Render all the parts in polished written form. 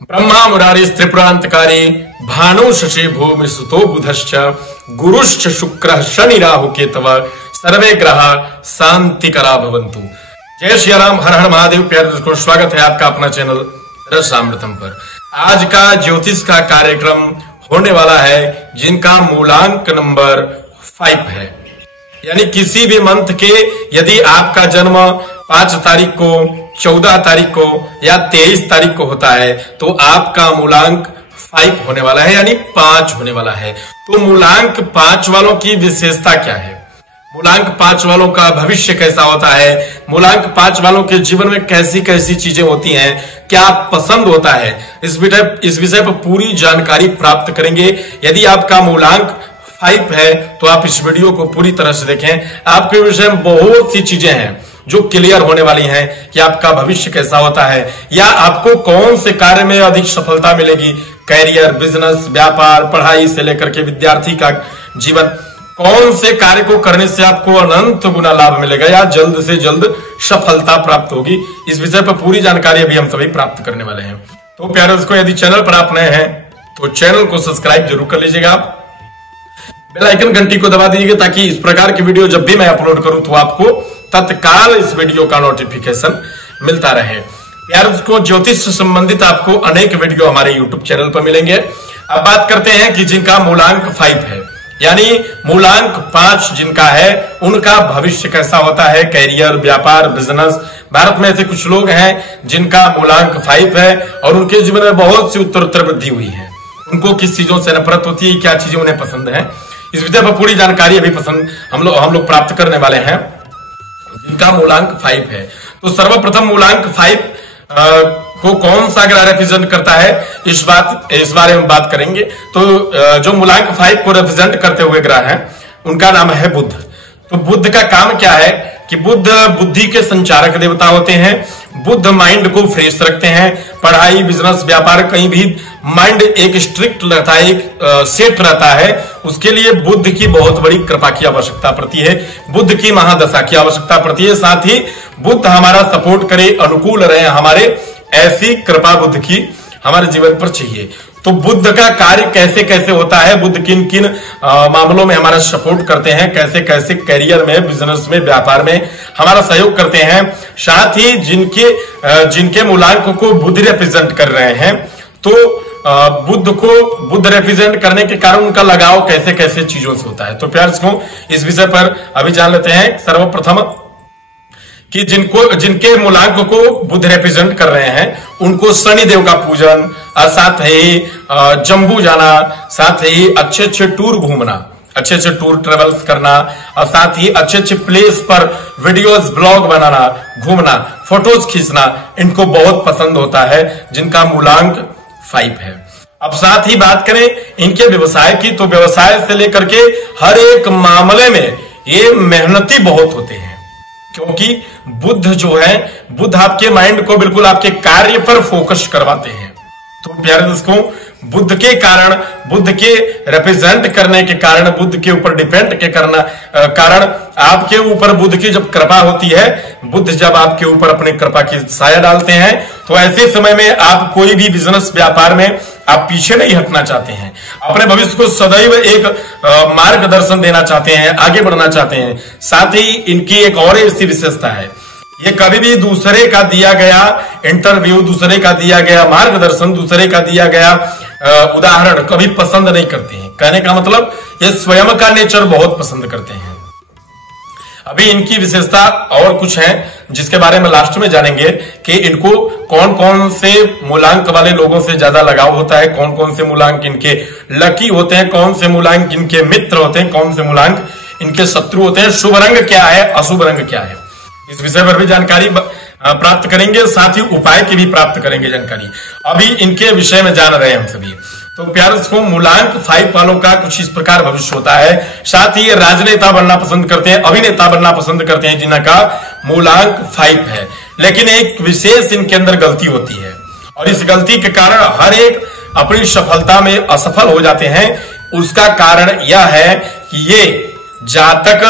ब्रह्मा मुरारी त्रिपुरांतकारी भानु शशि भूमि सुतो बुधश्च गुरुश्च शुक्र शनि राहु केतव सर्वे ग्रह शांति करा भवंतु। जय श्री राम, हर हर महादेव। प्यारे दर्शकों, स्वागत है आपका अपना चैनल रसामृतम पर। आज का ज्योतिष का कार्यक्रम होने वाला है जिनका मूलांक नंबर 5 है, यानी किसी भी मंथ के यदि आपका जन्म 5 तारीख को, 14 तारीख को या 23 तारीख को होता है तो आपका मूलांक 5 होने वाला है, यानी 5 होने वाला है। तो मूलांक 5 वालों की विशेषता क्या है, मूलांक 5 वालों का भविष्य कैसा होता है, मूलांक 5 वालों के जीवन में कैसी कैसी चीजें होती हैं, क्या पसंद होता है, इस विषय पर पूरी जानकारी प्राप्त करेंगे। यदि आपका मूलांक 5 है तो आप इस वीडियो को पूरी तरह से देखें। आपके विषय में बहुत सी चीजें हैं जो क्लियर होने वाली हैं कि आपका भविष्य कैसा होता है या आपको कौन से कार्य में अधिक सफलता मिलेगी, कैरियर, बिजनेस, व्यापार, पढ़ाई से लेकर के विद्यार्थी का जीवन, कौन से कार्य को करने से आपको अनंत गुना लाभ मिलेगा या जल्द से जल्द सफलता प्राप्त होगी। इस विषय पर पूरी जानकारी अभी हम सभी प्राप्त करने वाले हैं। तो प्यारे दोस्तों, यदि चैनल पर आप नए हैं तो चैनल को सब्सक्राइब जरूर कर लीजिएगा, बेल आइकन घंटी को दबा दीजिएगा ताकि इस प्रकार की वीडियो जब भी मैं अपलोड करूं तो आपको तत्काल इस वीडियो का नोटिफिकेशन मिलता रहे। प्यारे दोस्तों, ज्योतिष से संबंधित आपको अनेक वीडियो हमारे यूट्यूब चैनल पर मिलेंगे। अब बात करते हैं कि जिनका मूलांक 5 है, यानी मूलांक 5 जिनका है उनका भविष्य कैसा होता है, कैरियर, व्यापार, बिजनेस। भारत में ऐसे कुछ लोग हैं जिनका मूलांक 5 है और उनके जीवन में बहुत सी उत्तरोत्तर वृद्धि हुई है। उनको किस चीजों से नफरत होती है, क्या चीजें उन्हें पसंद है, इस विषय पर पूरी जानकारी अभी हम लोग प्राप्त करने वाले हैं जिनका मूलांक 5 है। तो सर्वप्रथम मूलांक 5 को कौन सा ग्रह रिप्रेजेंट करता है इस बारे में बात करेंगे। तो जो मूलांक 5 को रिप्रेजेंट करते हुए ग्रह हैं उनका नाम है बुध। तो बुध का काम क्या है कि बुध बुद्धि के संचारक देवता होते हैं। बुध माइंड को फ्रेश रखते हैं। पढ़ाई, बिजनेस, व्यापार, कहीं भी माइंड एक स्ट्रिक्ट रहता है, एक सेट रहता है। उसके लिए बुध की बहुत बड़ी कृपा की आवश्यकता पड़ती है, बुध की महादशा की आवश्यकता पड़ती है। साथ ही बुध हमारा सपोर्ट करे, अनुकूल रहे हमारे, ऐसी कृपा बुध की हमारे जीवन पर चाहिए। तो बुध का कार्य कैसे कैसे होता है, बुध किन किन मामलों में हमारा सपोर्ट करते हैं, कैसे कैसे कैरियर में, बिजनेस में, व्यापार में हमारा सहयोग करते हैं। साथ ही जिनके मूलांक को बुध रिप्रेजेंट कर रहे हैं तो बुध को बुध रिप्रेजेंट करने के कारण उनका लगाव कैसे कैसे चीजों से होता है। तो प्यारे इस विषय पर अभी जान लेते हैं। सर्वप्रथम कि जिनके मूलांक को बुध रिप्रेजेंट कर रहे हैं उनको शनि देव का पूजन, साथ ही जम्बू जाना, साथ ही अच्छे अच्छे टूर घूमना, अच्छे अच्छे टूर ट्रेवल्स करना, और साथ ही अच्छे अच्छे प्लेस पर वीडियोस, ब्लॉग बनाना, घूमना, फोटोज खींचना, इनको बहुत पसंद होता है जिनका मूलांक 5 है। अब साथ ही बात करें इनके व्यवसाय की, तो व्यवसाय से लेकर के हर एक मामले में ये मेहनती बहुत होते हैं, क्योंकि बुध जो है, बुध आपके माइंड को बिल्कुल आपके कार्य पर फोकस करवाते हैं। तो प्यारे दोस्तों, बुध के कारण, बुध के रिप्रेजेंट करने के कारण, बुध के ऊपर डिपेंड के कारण आपके ऊपर बुध की जब कृपा होती है, बुध जब आपके ऊपर अपनी कृपा की साया डालते हैं तो ऐसे समय में आप कोई भी बिजनेस, व्यापार में आप पीछे नहीं हटना चाहते हैं, अपने भविष्य को सदैव एक मार्गदर्शन देना चाहते हैं, आगे बढ़ना चाहते हैं। साथ ही इनकी एक और ऐसी विशेषता है, ये कभी भी दूसरे का दिया गया इंटरव्यू, दूसरे का दिया गया मार्गदर्शन, दूसरे का दिया गया उदाहरण कभी पसंद नहीं करते हैं। कहने का मतलब ये स्वयं का नेचर बहुत पसंद करते हैं। अभी इनकी विशेषता और कुछ है जिसके बारे में लास्ट में जानेंगे कि इनको कौन कौन से मूलांक वाले लोगों से ज्यादा लगाव होता है, कौन कौन से मूलांक इनके लकी होते हैं, कौन से मूलांक इनके मित्र होते हैं, कौन से मूलांक इनके शत्रु होते हैं, शुभ रंग क्या है, अशुभ रंग क्या है, इस विषय पर भी जानकारी प्राप्त करेंगे। साथ ही उपाय की भी प्राप्त करेंगे जानकारी। अभी इनके विषय में जान रहे हैं हम सभी। तो प्यारे दोस्तों, मूलांक 5 वालों का कुछ इस प्रकार भविष्य होता है। साथ ही ये राजनेता बनना पसंद करते हैं, अभिनेता बनना पसंद करते हैं जिनका मूलांक 5 है। लेकिन एक विशेष इनके अंदर गलती होती है और इस गलती के कारण हर एक अपनी सफलता में असफल हो जाते हैं। उसका कारण यह है कि ये जातक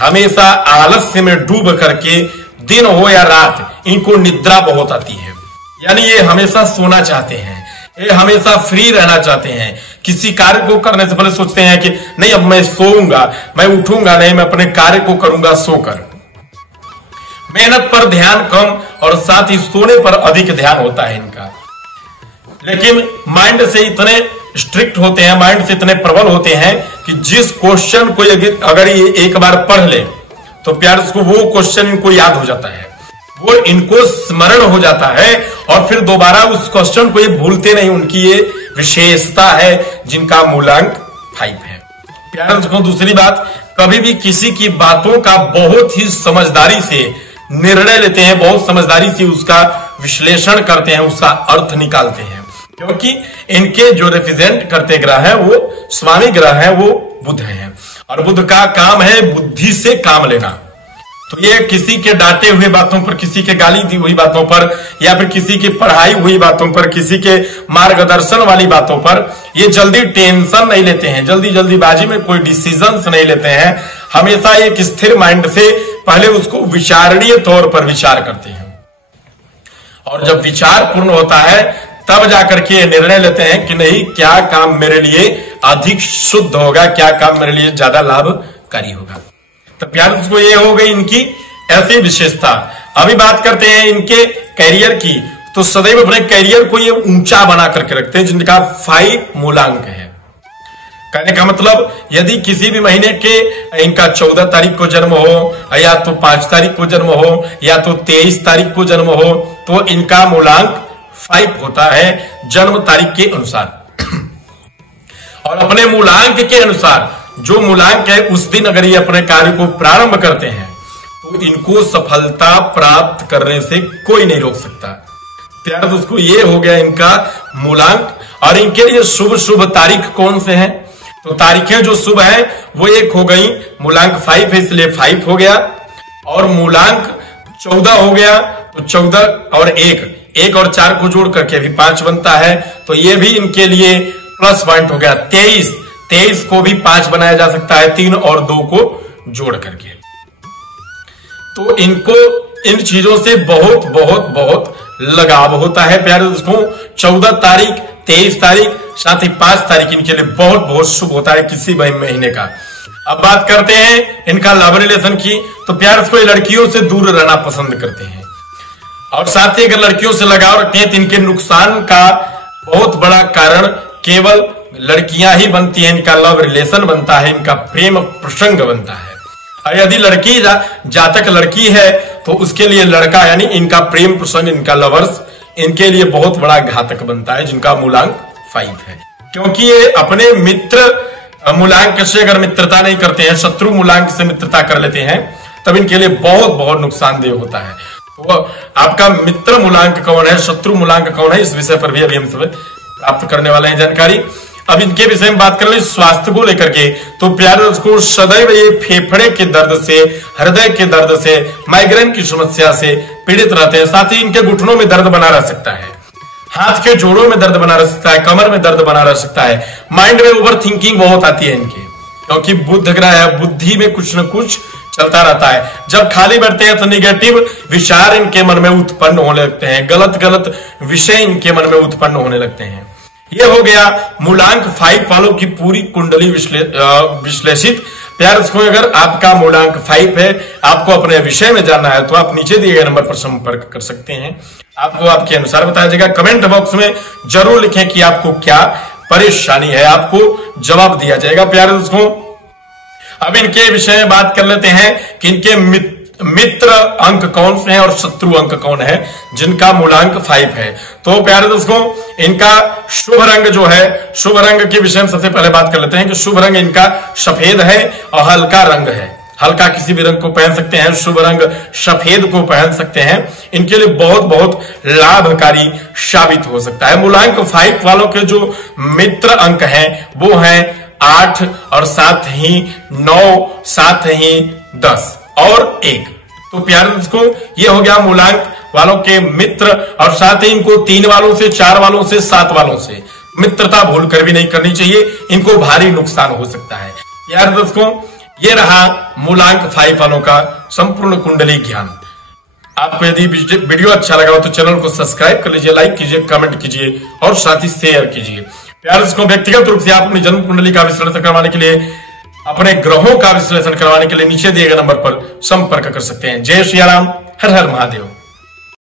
हमेशा आलस्य में डूब करके, दिन हो या रात, इनको निद्रा बहुत आती है। यानी ये हमेशा सोना चाहते हैं, ये हमेशा फ्री रहना चाहते हैं। किसी कार्य को करने से पहले सोचते हैं कि नहीं अब मैं सोऊंगा, मैं उठूंगा नहीं, मैं अपने कार्य को करूंगा सोकर। मेहनत पर ध्यान कम और साथ ही सोने पर अधिक ध्यान होता है इनका। लेकिन माइंड से इतने स्ट्रिक्ट होते हैं, माइंड से इतने प्रबल होते हैं कि जिस क्वेश्चन को अगर ये एक बार पढ़ ले तो प्यार उसको वो क्वेश्चन इनको याद हो जाता है, वो इनको स्मरण हो जाता है और फिर दोबारा उस क्वेश्चन को ये भूलते नहीं। उनकी ये विशेषता है जिनका मूलांक 5 है। प्यार उसको दूसरी बात, कभी भी किसी की बातों का बहुत ही समझदारी से निर्णय लेते हैं, बहुत समझदारी से उसका विश्लेषण करते हैं, उसका अर्थ निकालते हैं। क्योंकि इनके जो रिप्रेजेंट करते ग्रह है वो स्वामी ग्रह है, वो बुध हैं और बुध का काम है बुद्धि से काम लेना। तो ये किसी के डांटे हुए बातों पर, किसी के गाली दी हुई बातों पर या फिर किसी की पढ़ाई हुई बातों पर, किसी के मार्गदर्शन वाली बातों पर ये जल्दी टेंशन नहीं लेते हैं, जल्दी जल्दीबाजी में कोई डिसीजंस नहीं लेते हैं। हमेशा एक स्थिर माइंड से पहले उसको विचारणीय तौर पर विचार करते हैं और जब विचार पूर्ण होता है तब जाकर के निर्णय लेते हैं कि नहीं क्या काम मेरे लिए अधिक शुद्ध होगा, क्या काम मेरे लिए ज्यादा लाभकारी होगा। तो प्यार उसको ये हो गई इनकी ऐसी विशेषता। अभी बात करते हैं इनके कैरियर की। तो सदैव अपने कैरियर को ये ऊंचा बना करके रखते हैं, जिनका 5 मूलांक है। कहने का मतलब यदि किसी भी महीने के इनका 14 तारीख को जन्म हो या तो 5 तारीख को जन्म हो या तो 23 तारीख को जन्म हो तो इनका मूलांक 5 होता है जन्म तारीख के अनुसार। और अपने मूलांक के अनुसार जो मूलांक है उस दिन अगर ये अपने कार्य को प्रारंभ करते हैं तो इनको सफलता प्राप्त करने से कोई नहीं रोक सकता। प्यार दोस्तों ये हो गया इनका मूलांक। और इनके लिए शुभ शुभ तारीख कौन से हैं? तो तारीखें जो शुभ है वो एक हो गई, मूलांक 5 है इसलिए 5 हो गया, और मूलांक 14 हो गया तो 14 और 1 और 4 को जोड़ करके भी 5 बनता है, तो ये भी इनके लिए प्लस पॉइंट हो गया। 23 को भी 5 बनाया जा सकता है 3 और 2 को जोड़ करके। तो इनको इन चीजों से बहुत बहुत बहुत लगाव होता है प्यारे दोस्तों। 14 तारीख, 23 तारीख, साथ ही 5 तारीख इनके लिए बहुत बहुत शुभ होता है किसी भी महीने का। अब बात करते हैं इनका लव रिलेशन की। तो प्यार दोस्तों लड़कियों से दूर रहना पसंद करते हैं और साथ ही अगर लड़कियों से लगाव रखते हैं तो इनके नुकसान का बहुत बड़ा कारण केवल लड़कियां ही बनती हैं। इनका लव रिलेशन बनता है, इनका प्रेम प्रसंग बनता है। और यदि लड़की जातक लड़की है तो उसके लिए लड़का यानी इनका प्रेम प्रसंग, इनका लवर्स इनके लिए बहुत बड़ा घातक बनता है, जिनका मूलांक 5 है। क्योंकि ये अपने मित्र मूलांक से अगर मित्रता नहीं करते हैं, शत्रु मूलांक से मित्रता कर लेते हैं, तब इनके लिए बहुत बहुत नुकसानदेह होता है। तो आपका मित्र मूलांक कौन है, शत्रु मूलांक कौन है, इस विषय पर भी अभी हम सब प्राप्त करने वाले हैं जानकारी। अब इनके विषय में बात कर ले स्वास्थ्य को लेकर के। तो प्यारे दोस्तों सदैव ये फेफड़े के दर्द से, हृदय के दर्द से, माइग्रेन की समस्या से पीड़ित रहते हैं। साथ ही इनके घुटनों में दर्द बना रह सकता है, हाथ के जोड़ों में दर्द बना रह सकता है, कमर में दर्द बना रह सकता है। माइंड में ओवर थिंकिंग बहुत आती है इनके, क्योंकि बुध ग्रह है, बुद्धि में कुछ न कुछ चलता रहता है। जब खाली बैठते हैं तो निगेटिव विचार इनके मन में उत्पन्न होने लगते हैं, गलत गलत विषय इनके मन में उत्पन्न होने लगते हैं। ये हो गया मूलांक 5 वालों की पूरी कुंडली विश्लेषित। प्यार दोस्तों अगर आपका मूलांक 5 है, आपको अपने विषय में जानना है तो आप नीचे दिए गए नंबर पर संपर्क कर सकते हैं। आपको आपके अनुसार बताया जाएगा। कमेंट बॉक्स में जरूर लिखें कि आपको क्या परेशानी है, आपको जवाब दिया जाएगा। प्यारे दोस्तों अब इनके विषय में बात कर लेते हैं कि इनके मित्र अंक कौन से हैं और शत्रु अंक कौन है, जिनका मूलांक 5 है। तो प्यारे दोस्तों इनका शुभ रंग जो है, शुभ रंग के विषय में सबसे पहले बात कर लेते हैं कि शुभ रंग इनका सफेद है और हल्का रंग है। हल्का किसी भी रंग को पहन सकते हैं, शुभ रंग सफेद को पहन सकते हैं। इनके लिए बहुत बहुत लाभकारी साबित हो सकता है। मूलांक 5 वालों के जो मित्र अंक हैं वो हैं 8 और साथ ही 9, साथ ही 10 और 1। तो प्यारे दोस्तों ये हो गया मूलांक वालों के मित्र। और साथ ही इनको 3 वालों से, 4 वालों से, 7 वालों से मित्रता भूल कर भी नहीं करनी चाहिए, इनको भारी नुकसान हो सकता है। यार दोस्तों ये रहा मूलांक 5 वालों का संपूर्ण कुंडली ज्ञान। आपको यदि वीडियो अच्छा लगा हो तो चैनल को सब्सक्राइब कर लीजिए, लाइक कीजिए, कमेंट कीजिए और साथ ही शेयर कीजिए। प्यार को व्यक्तिगत रूप से आप अपनी जन्म कुंडली का विश्लेषण करवाने के लिए, अपने ग्रहों का विश्लेषण करवाने के लिए नीचे दिए गए नंबर पर संपर्क कर सकते हैं। जय श्री राम, हर हर महादेव।